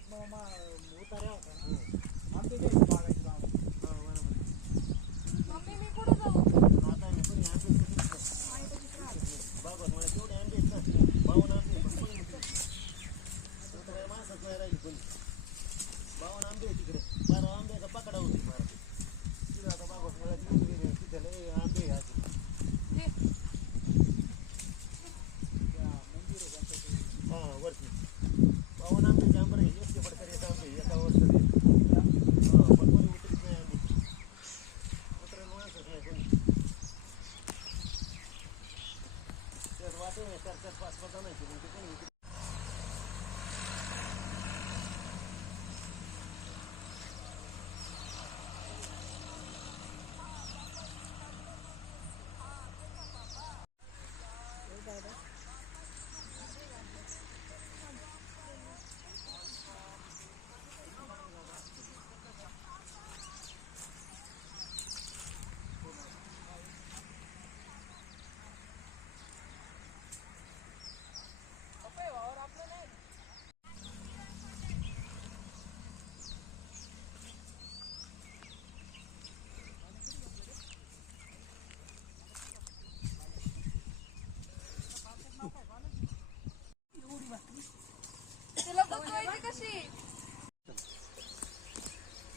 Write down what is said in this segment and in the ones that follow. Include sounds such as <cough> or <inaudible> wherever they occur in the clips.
Mohon.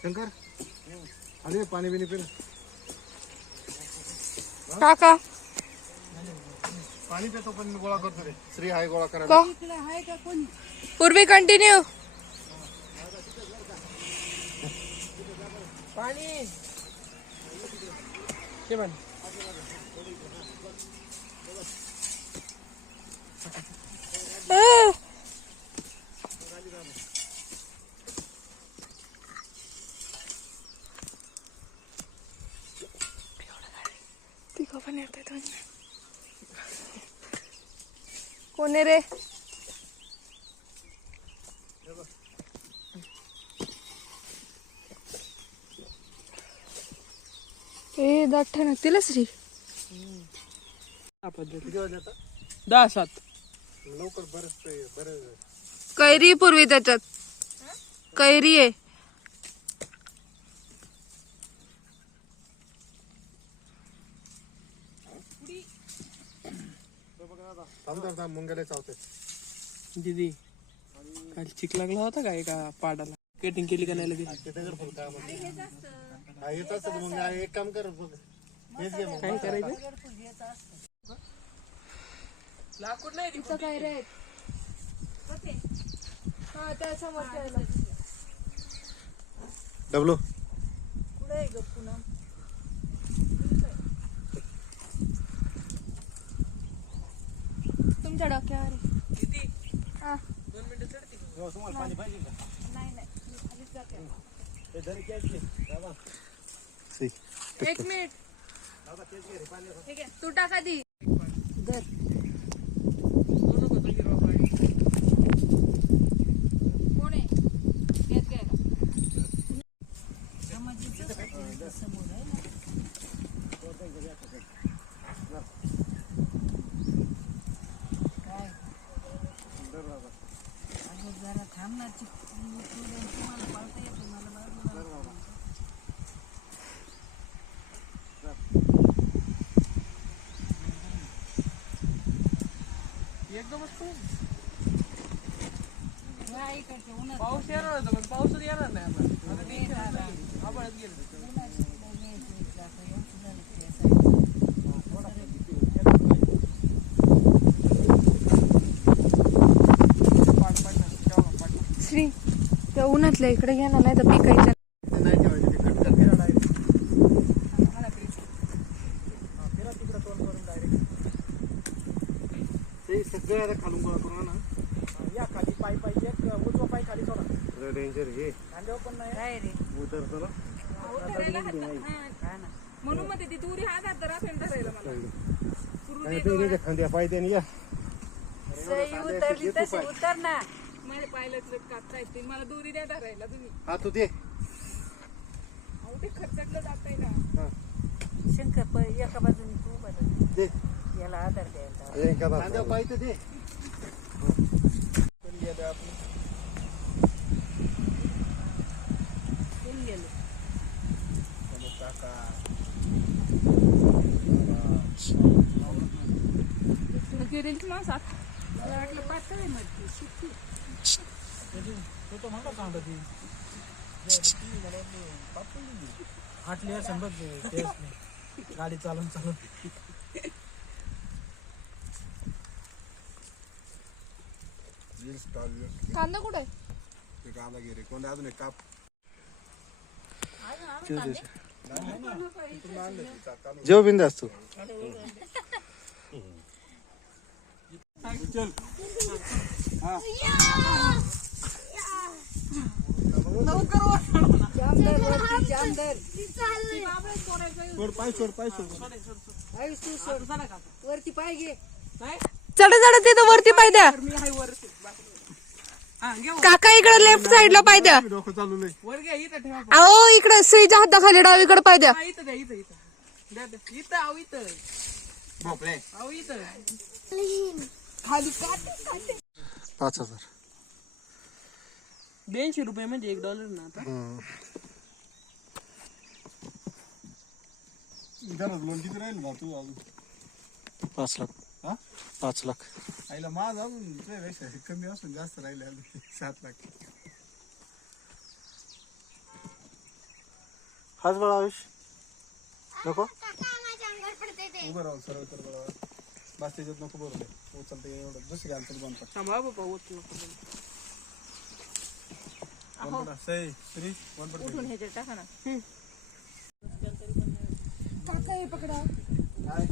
Shankar आले पाणी बिणी पिलं काका. पाणी पितो पण गोळा करतो रे. श्री हाय गोळा करायला. का पूर्वी कंटिन्यू पाणी. तिघं पण येत कोण आहे रे? ए आता दहा सात लवकर बरंच बरं. कैरी पूर्वी त्याच्यात. कैरी आहे. थांब थांब थांब मुंग्याला चावते. दीदी काल चिक लागला होता का एका पाडाला? कटिंग केली का नाही लगेच? काय हा असत मग एक काम कर बघ हेच घे मग. काय करायचं? लाकूड नाही तिचं काय रे? हा त्या समोर ठेवलं. डबलो. तुमच्या डोक्यावर आहे. किती? हा. दोन मिनिटं चढते का? हो, तुम्हाला पाणी पाहिजे का? हे. धरी कॅच घे. बाबा एक मिनिट. ठीक आहे तू टाका दी दोन नको तो हिरवा पाणी. कोण आहे घेत घ्यायला एकदमच पाऊस. पाऊस येणार होता पण पाऊसच येणार नाही आता. आता ते आभाळात गेलं. श्री त्या उन्हातल्या इकडे घ्या ना नाही तर पिकायच्या ते नाही ठेवायचे ते कट कर ते सगळे आता खालून गोळा करून ना या खाली पाय पाहिजे उजवा पाय खाली सोडा. डेंजर हे खांद्यावर पण नाही. उतरतो ना. म्हणून मग ती दुरी हात हात राखेल धरायला मला. काय ते नाही खांद्या पाय आणि या. उतरली तशी उतर ना माझ्या पायला कापता येते मला दोरी द्या धरायला तुम्ही. हा तू दे. अहो ते खर्चटलं जात आहे ना. हा. शंकर प- एका बाजूने तू. दे. याला आधार पाहिजे ते कोण गेलं गिरीची माणसात मला वाटलं पातळ आहे? मटकी सुकी तो तो म्हणला कांदा ती फाटली असं बघ तेच नाही गाडी चालून चालून कांदा कुठे जेव बिंदास तू जामदार वरती जामदार सोड पाय सोड पाय सोड. आयुष तू सोड. वरती पाय घे. चढ चढ तिथं वरती पाय द्या. मी हाय वर हा घेऊ काका इकडे लेफ्ट साइडला पाय द्या. डोकं चालू नाही. वर घ्या इथं ठेवा अहो इकडे श्रीच्या हाताखाली डावीकडे पाय द्या. हा, इथं द्या इथं इथं. द्या द्या. इथं आव इथं. भोपळे. आव इथं. पाच हजार. ब्याऐंशी रुपये म्हणजे एक डॉलर ना आता. घरात लोन किती राहील ना तू अजून? पाच लाख. हा पाच लाख. आईला माझ अजून तुझ्यापेक्षा हे कमी असून जास्त राहिले अजून सात लाख. हाच बळा आयुष. नको. उभं राहून सर्व तर बरोबर बस त्याच्यात नको बरोबर उचलते एवढं. दुसरी अंतर बंद पड थांबा बाबा होत नको वन पड सई श्री वन पड उठून ह्याच्यात टाका ना. काय?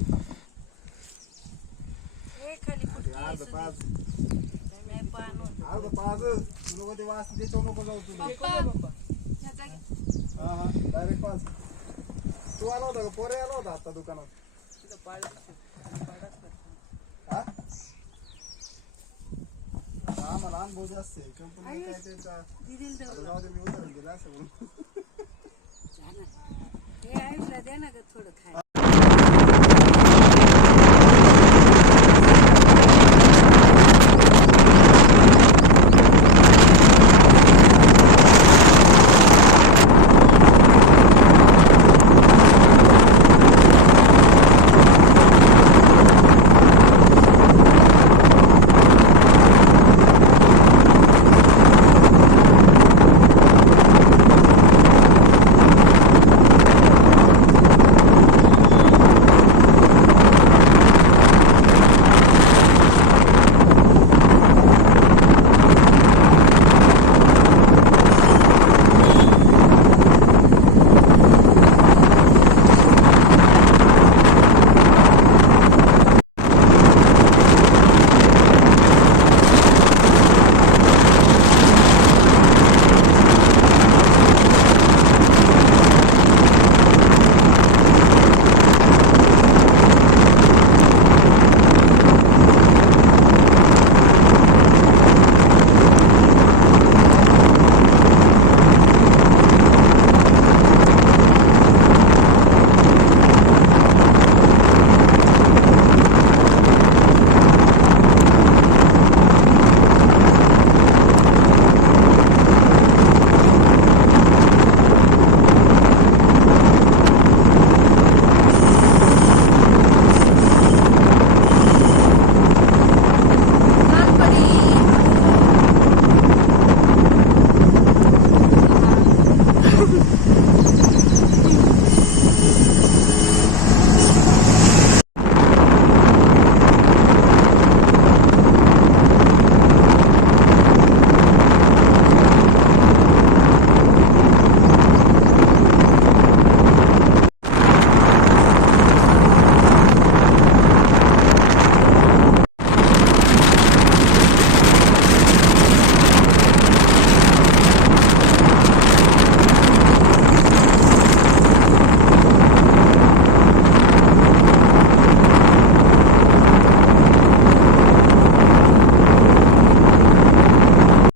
अर्ध पाच. अर्ध पाच. तू नको ते वास त्याच्यावर नको जाऊ तू. हा हा. डायरेक्ट पाच. तू आला होता का? पोरे आला होता आता दुकानात. हा? आम्हाला अनुभव जास्त आहे. कंपनी काय त्यांचा? जाऊ दे मी उतरून गेला असं म्हणून <laughs> हे आयुषला द्या ना ग थोडं खाय